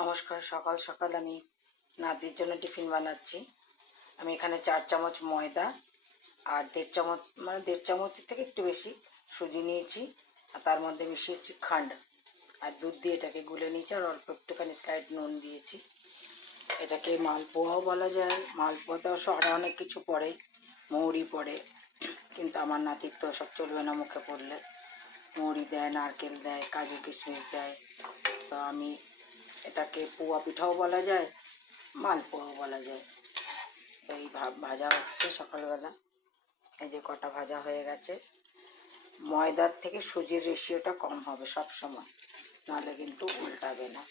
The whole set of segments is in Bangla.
নমস্কার, সকাল সকাল আমি নাতির জন্য টিফিন বানাচ্ছি। আমি এখানে চার চামচ ময়দা আর দেড় চামচ মানে দেড় চামচের থেকে একটু বেশি সুজি নিয়েছি আর তার মধ্যে মিশিয়েছি খান্ড আর দুধ দিয়ে এটাকে গুলে নিয়েছি আর অল্প একটুখানি স্লাইড নুন দিয়েছি। এটাকে মালপোয়াও বলা যায়। মালপোয়াতেও আরও অনেক কিছু পড়ে, মৌরি পড়ে, কিন্তু আমার নাতির তো সব চলবে না মুখে পড়লে। মৌরি দেয়, নারকেল দেয়, কাজু কিশমিশ দেয়। তো আমি এটাকে পোয়া পিঠাও বলা যায়, মালপোয়াও বলা যায়। এই ভাজা হচ্ছে সকালবেলা। এই যে কটা ভাজা হয়ে গেছে। ময়দার থেকে সুজির রেশিওটা কম হবে সব সময়, নাহলে কিন্তু উল্টাবে না।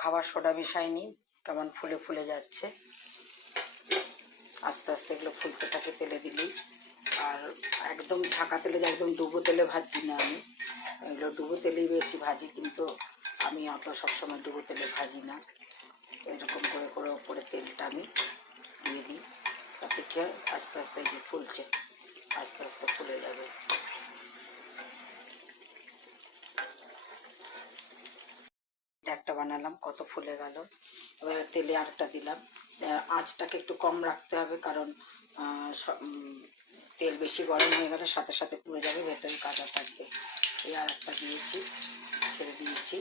খাবার সোডা মিশাইনি কেমন ফুলে ফুলে যাচ্ছে। আস্তে আস্তে এগুলো ফুলতে থাকে তেলে দিলেই আর একদম ঢাকা তেলে একদম ডুবো তেলে ভাজছি না আমি। এগুলো ডুবো তেলেই বেশি ভাজি, কিন্তু আমি অত সবসময় ডুবো তেলে ভাজি না। এরকম করে করে ওপরে তেলটা আমি দিয়ে দিই। তাতে কি আস্তে আস্তে এই যে ফুলছে, আস্তে আস্তে ফুলে যাবে। একটা বানালাম, কত ফুলে গেল। এবার তেলে আরেকটা দিলাম। আঁচটাকে একটু কম রাখতে হবে, কারণ তেল বেশি গরম হয়ে গেলে সাথে সাথে পুড়ে যাবে, ভেতরে কাঁচা থাকবে। এই আর একটা দিয়েছি, ছেড়ে দিয়েছি।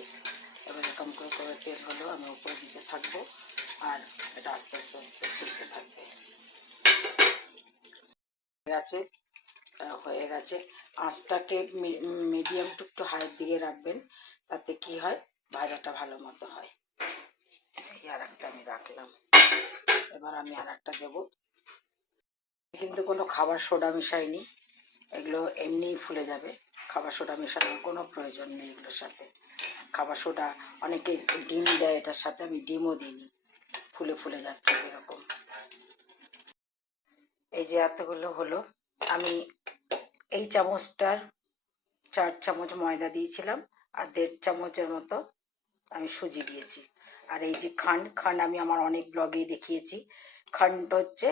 এবার এরকম করে করে তেল হলো আমি উপরে দিতে থাকব, আর এটা আস্তে আস্তে আস্তে ফুলতে থাকবে। গেছে হয়ে গেছে। আঁচটাকে মিডিয়াম টু একটু হাইয়ের দিকে রাখবেন, তাতে কি হয়? ভাজাটা ভালো মতো হয়। এই আর একটা আমি রাখলাম। এবার আমি আর একটা দেবো। কিন্তু কোনো খাবার সোডা মিশাইনি। এগুলো এমনিই ফুলে যাবে। খাবার সোডা মেশানোর কোনো প্রয়োজন নেই এগুলোর সাথে। খাবার সোডা অনেকে ডিম দেয় এটার সাথে, আমি ডিমও দিইনি। ফুলে ফুলে যাচ্ছে এরকম। এই যে এতগুলো হলো। আমি এই চামচটার চার চামচ ময়দা দিয়েছিলাম আর দেড় চামচের মতো আমি সুজি দিয়েছি। আর এই যে খান্ড খান্ড আমি আমার অনেক ব্লগেই দেখিয়েছি। খান্ড হচ্ছে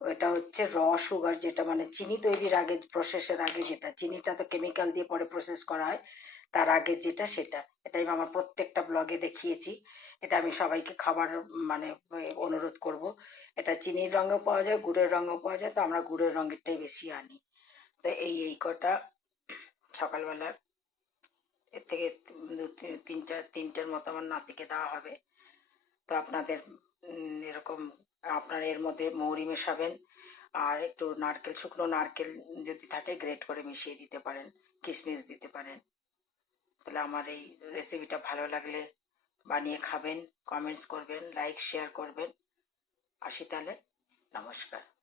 এটা হচ্ছে র সুগার যেটা মানে চিনি তৈরির আগে প্রসেসের আগে যেটা। চিনিটা তো কেমিক্যাল দিয়ে পরে প্রসেস করা হয়। তার আগে যেটা সেটা। এটাই আমি আমার প্রত্যেকটা ব্লগে দেখিয়েছি। এটা আমি সবাইকে খাবার মানে অনুরোধ করব। এটা চিনির রঙেও পাওয়া যায়, গুড়ের রঙেও পাওয়া যায়, তো আমরা গুড়ের রঙেরটাই বেশি আনি। তো এই এই কটা সকালবেলা এর থেকে তিন চার, তিনটের মতো আমার নাতিকে দেওয়া হবে। তো আপনাদের এরকম আপনারা এর মধ্যে মৌরি মেশাবেন। আর একটু নারকেল, শুকনো নারকেল যদি থাকে গ্রেট করে মিশিয়ে দিতে পারেন কিশমিশ দিতে পারেন। তাহলে আমার এই রেসিপিটা ভালো লাগলে বানিয়ে খাবেন কমেন্টস করবেন লাইক শেয়ার করবেন। আসি তাহলে, নমস্কার।